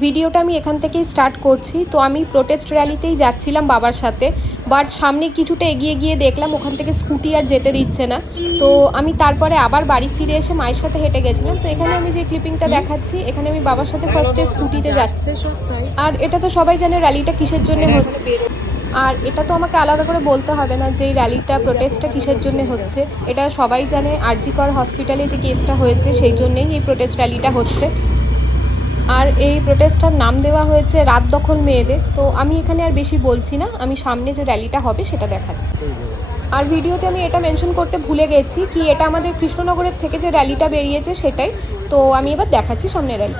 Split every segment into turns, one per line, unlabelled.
ভিডিওটা আমি এখান থেকেই স্টার্ট করছি। তো আমি প্রোটেস্ট র্যালিতেই যাচ্ছিলাম বাবার সাথে। বাট সামনে কিছুটা এগিয়ে গিয়ে দেখলাম ওখান থেকে স্কুটি আর যেতে দিচ্ছে না। তো আমি তারপরে আবার বাড়ি ফিরে এসে মায়ের সাথে হেঁটে গেছিলাম। তো এখানে আমি যে ক্লিপিংটা দেখাচ্ছি, এখানে আমি বাবার সাথে ফার্স্টে স্কুটিতে যাচ্ছি। আর এটা তো সবাই জানে র্যালিটা কিসের জন্য হচ্ছে। আর এটা তো আমাকে আলাদা করে বলতে হবে না যে এই র্যালিটা প্রোটেস্টটা কিসের জন্য হচ্ছে। এটা সবাই জানে আরজিকর হসপিটালে যে কেসটা হয়েছে, সেই জন্যেই এই প্রোটেস্ট র্যালিটা হচ্ছে। আর এই প্রোটেস্টটার নাম দেওয়া হয়েছে রাত দখল মেয়েদের। তো আমি এখানে আর বেশি বলছি না, আমি সামনে যে র্যালিটা হবে সেটা দেখাচ্ছি আর ভিডিওতে আমি এটা মেনশন করতে ভুলে গেছি কি এটা আমাদের কৃষ্ণনগরের থেকে যে র্যালিটা বেরিয়েছে সেটাই। তো আমি এবার দেখাচ্ছি সামনে র্যালি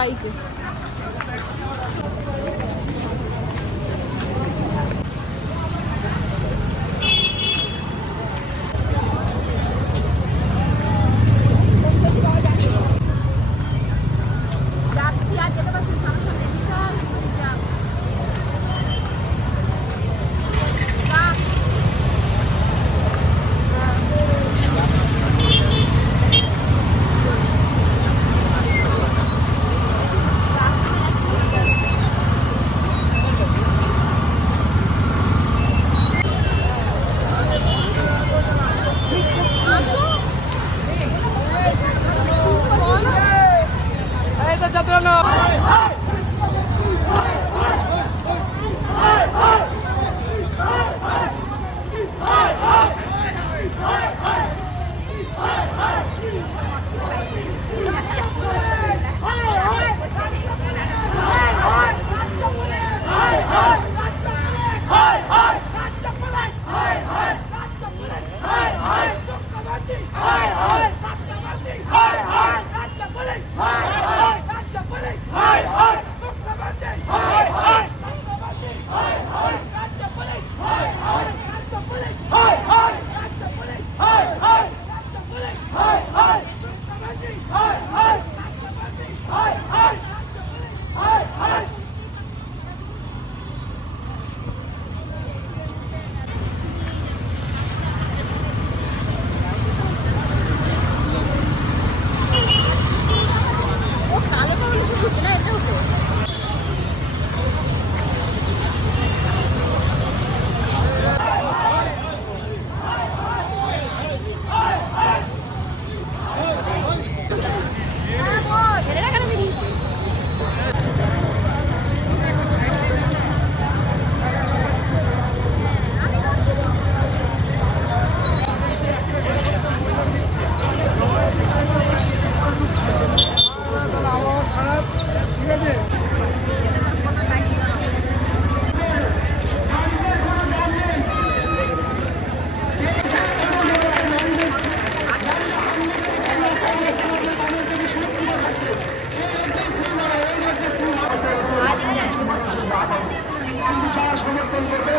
ontbijten.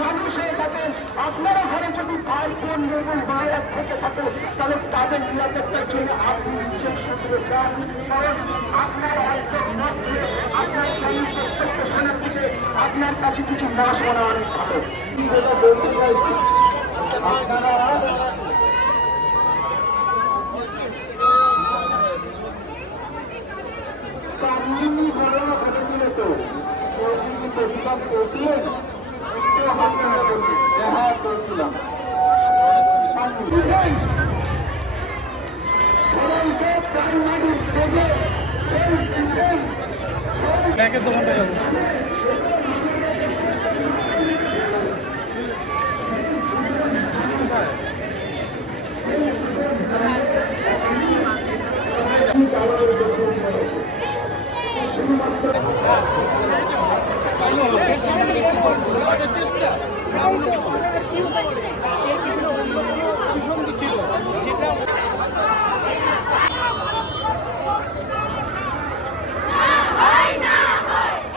মানুষ হয়ে থাকেন আপনারা ঘরে যদি ভাই বোন এবং মায়েরা
থেকে থাকো তাহলে তাদের নিরাপত্তার জন্য আপনি নিজের সূত্রে যান কারণ আপনার একজন আপনার ফ্যামিলি প্রত্যেকটা শোনার থেকে আপনার কাছে কিছু না শোনা অনেক ভালো। আপনারা ঘটনা ঘটেছিল তো। প্রতিবাদ করছিলেন হ্যাঁ
দোকানটা যাব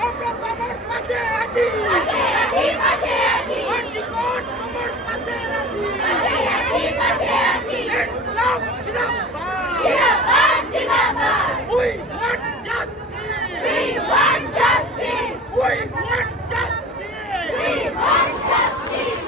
আমরা তোমার পাশে আছি
পাশে আছি পাশে আছি
আর্টিকট তোমার পাশে আছি
পাশে আছি পাশে আছি
ইনকলাব জিন্দাবাদ
জিন্দাবাদ জিন্দাবাদ
we want justice
we want justice
we want justice
we want justice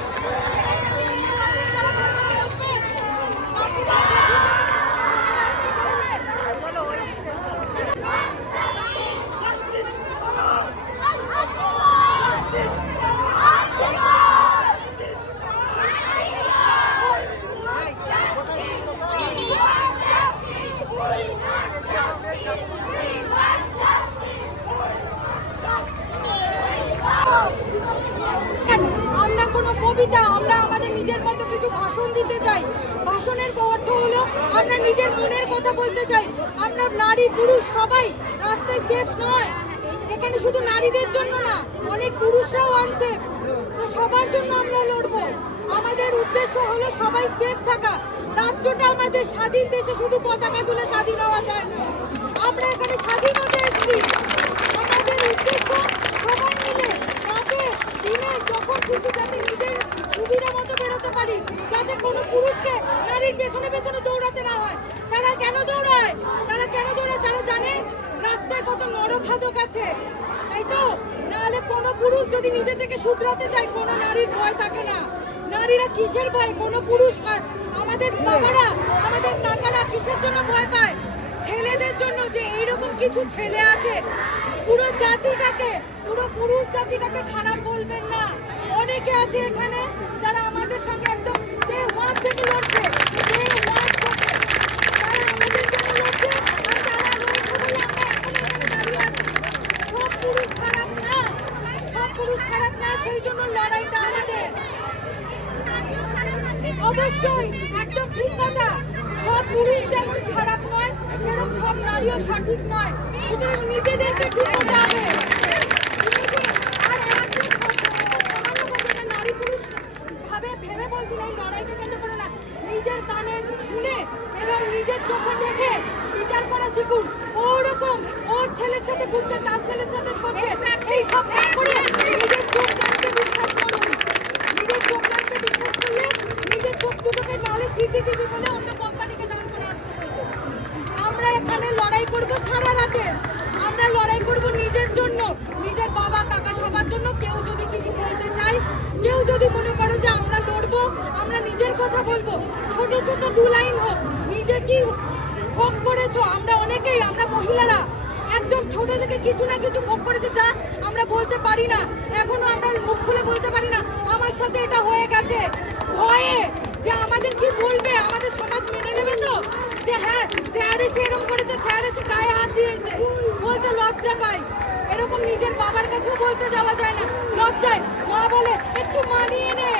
আমরা কোনো কবিতা আমরা আমাদের নিজের মতো কিছু ভাষণ দিতে চাই ভাষণের অর্থ হলো আমরা নিজের মনের কথা বলতে চাই আমরা নারী, পুরুষ সবাই রাস্তায় সেফ নয়। এখানে শুধু নারীদের জন্য না, অনেক পুরুষরাও আনসেফ তো সবার জন্য আমরা লড়বো। আমাদের উদ্দেশ্য হলো সবাই সেফ থাকা। রাজ্যটা আমাদের স্বাধীন দেশে শুধু পতাকা তুলে স্বাধীন হওয়া যায় না। আমরা এখানে স্বাধীনতা এসেছি। আমাদের উদ্দেশ্য দিনে যখন খুশি যাতে নিজের সুবিধা মতো বেরোতে পারি, যাতে কোনো পুরুষকে নারীর পেছনে পেছনে দৌড়াতে না হয়। তারা কেন দৌড়ায়? তারা কেন দৌড়ায়? তারা জানে রাস্তায় কত নরখাদক আছে। তাই তো? নাহলে কোনো পুরুষ যদি নিজে থেকে শুধরাতে চায় কোনো নারীর ভয় থাকে না। নারীরা কিসের ভয়? কোনো পুরুষ আমাদের বাবারা, আমাদের কাকারা কিসের জন্য ভয় পায়? ছেলেদের জন্য যে এইরকম কিছু ছেলে আছে, পুরো জাতিটাকে, পুরো পুরুষ জাতিটাকে খারাপ বলবেন না। অনেকে আছে এখানে যারা আমাদের সঙ্গে একদম জন্য না আমাদের। অবশ্যই, একদম ঠিক কথা। সব পুরুষ যেমন খারাপ সেরকম সব নারীও সঠিক নয়। সুতরাং নিজেদেরকে ঠিক হতে নিজের কানে শুনে এবং নিজের চোখে দেখে বিচার করা শিখুন। ওরকম ওর ছেলের সাথে ঘুরছে, তার ছেলের সাথে করছে এই সব করে নিজের চোখ কানকে বিশ্বাস করুন নিজের চোখ কানকে বিশ্বাস করলে নিজের চোখ দুটোকে নাহলে সিসিটিভি বলে অন্য কোম্পানিকে দান করে আসতে বলব আমরা এখানে লড়াই করব সারা রাতে আমরা লড়াই করব নিজের জন্য নিজের বাবা কাকা সবার জন্য কেউ যদি কিছু বলতে চায়, কেউ যদি মনে করো যে আমরা লড়বো, আমরা নিজের কথা বলব, ছোট ছোট দু লাইন হোক, নিজে কি ভোগ করেছ? আমরা অনেকেই, আমরা মহিলারা একদম ছোট থেকে কিছু না কিছু ভোগ করেছে যা আমরা বলতে পারি না। এখনও আমরা মুখ খুলে বলতে পারি না, আমার সাথে এটা হয়ে গেছে। ভয়ে যে আমাদের কি বলবে? আমাদের সমাজ মেনে নেবে তো? যে হ্যাঁ স্যার এসে এরকম করেছে, স্যার এসে গায়ে হাত দিয়েছে। বলতে লজ্জা পাই এরকম নিজের বাবার কাছেও বলতে যাওয়া যায় না। লজ্জায়। মা বলে, একটু মানিয়ে নে,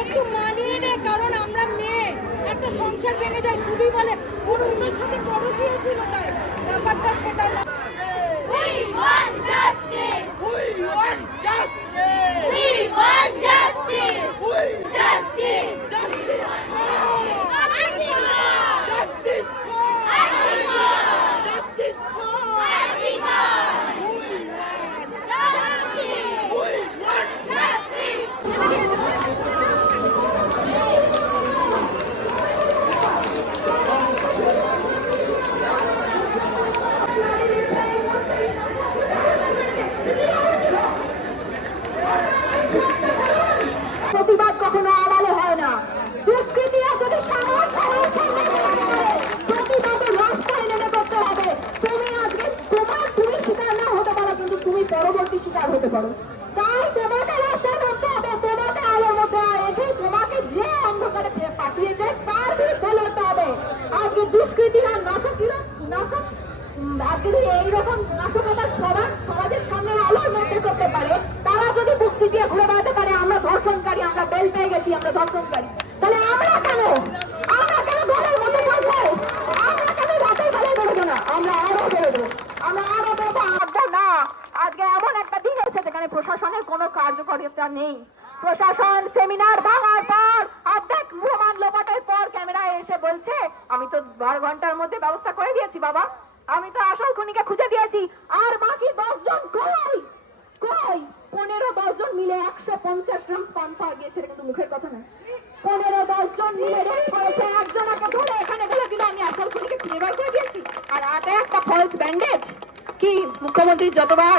একটু মানিয়ে নে, কারণ আমরা মেয়ে। একটা সংসার ভেঙে যায়। শুধুই বলে ওর অন্যের সাথে বড় দিয়েছিল তাই। ব্যাপারটা সেটা না।
দিনদার হতে পারো। তাই তোমাকে রাস্তায় নামতে হবে, তোমাকে আলোর মধ্যে এসে তোমাকে যে অন্ধকারে পাঠিয়েছে, তার বিরুদ্ধে লড়তে হবে। আজকে দুষ্কৃতিরা নাশকীরা নাশক আজকে যদি এইরকম নাশকতা সবার সমাজের সামনে আলোর মধ্যে করতে পারে, তারা যদি বুক দিয়ে ঘুরে বেড়াতে পারে, আমরা ধর্ষণকারী, আমরা বেল পেয়ে গেছি, আমরা ধর্ষণকারী। সক্রিয়তা নেই প্রশাসন সেমিনার ভাঙার পর অর্ধেক ভ্রমণ লোপাটের পর ক্যামেরায় এসে বলছে, আমি তো বারো ঘণ্টার মধ্যে ব্যবস্থা করে দিয়েছি, বাবা। আমি তো আসল খুনিকে খুঁজে দিয়েছি। আর বাকি দশজন কই? কই? পনেরো দশজন মিলে একশো পঞ্চাশ গ্রাম পান পাওয়া গিয়েছে, এটা কিন্তু মুখের কথা না। পনেরো দশজন মিলে রেপ করেছে একজন ধরে এখানে বলে দিল। আমি আসল খুনিকে খুঁজে বার করে দিয়েছি। আর আটে একটা ফলস ব্যান্ডেজ কি? মুখ্যমন্ত্রী যতবার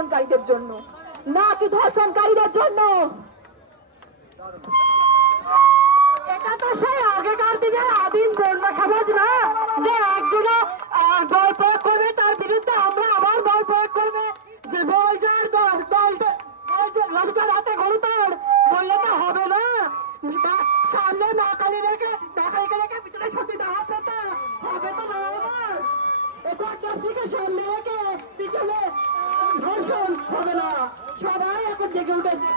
ধর্ষণকারীদের জন্য। নাকি ধর্ষণকারীদের জন্য? এটা না, যে রেখে, নাকালিকে রেখে পিছনে সত্যি দাঁড়া পেতা হবে তো না এবার চাষিকে সামনে রেখে পিছনে ধর্ষণ হবে না। সবাই এখন থেকে উঠেছে।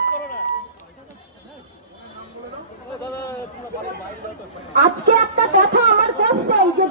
আজকে একটা কথা আমার বলছে যে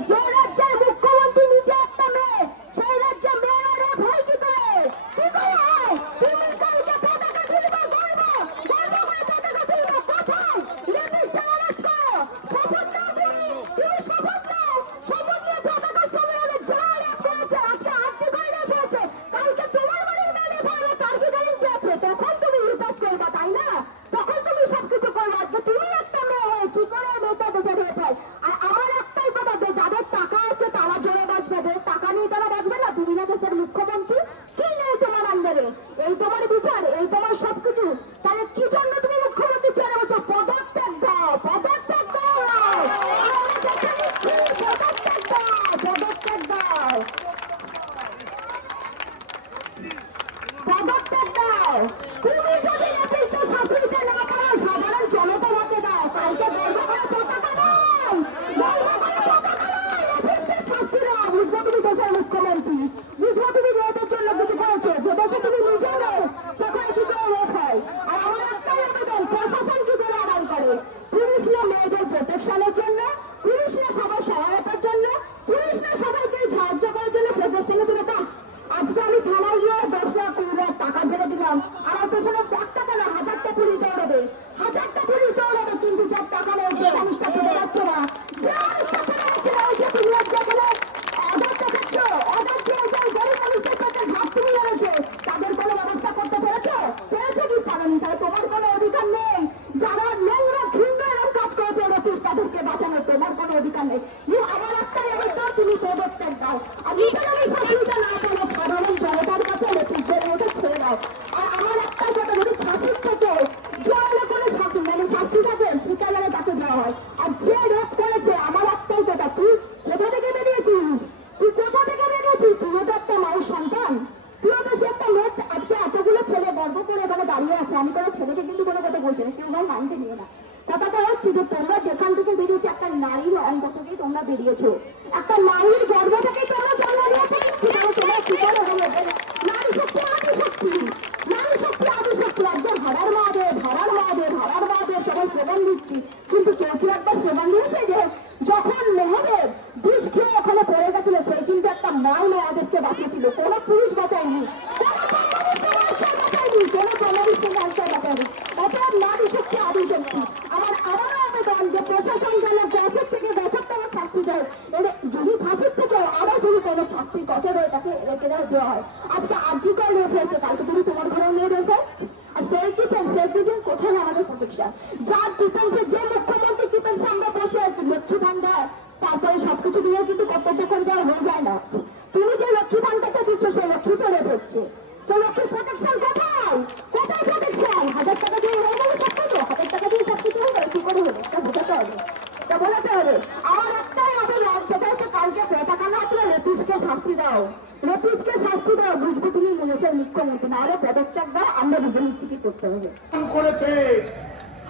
আমরা বুঝে করতে হবে।
করেছে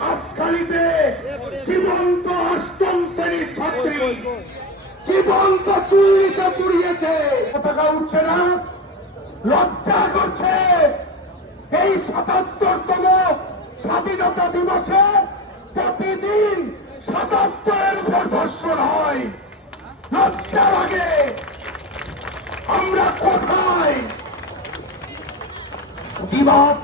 হাসখালিতে জীবন্ত অষ্টম শ্রেণির ছাত্রী। জীবন্ত পুড়িয়েছে। পতাকা উঠছে না, লজ্জা করছে। এই সাতাত্তরতম স্বাধীনতা দিবসে প্রতিদিন সাতাত্তরের উপর হয়। লজ্জা লাগে আমরা কোথায় দিবাত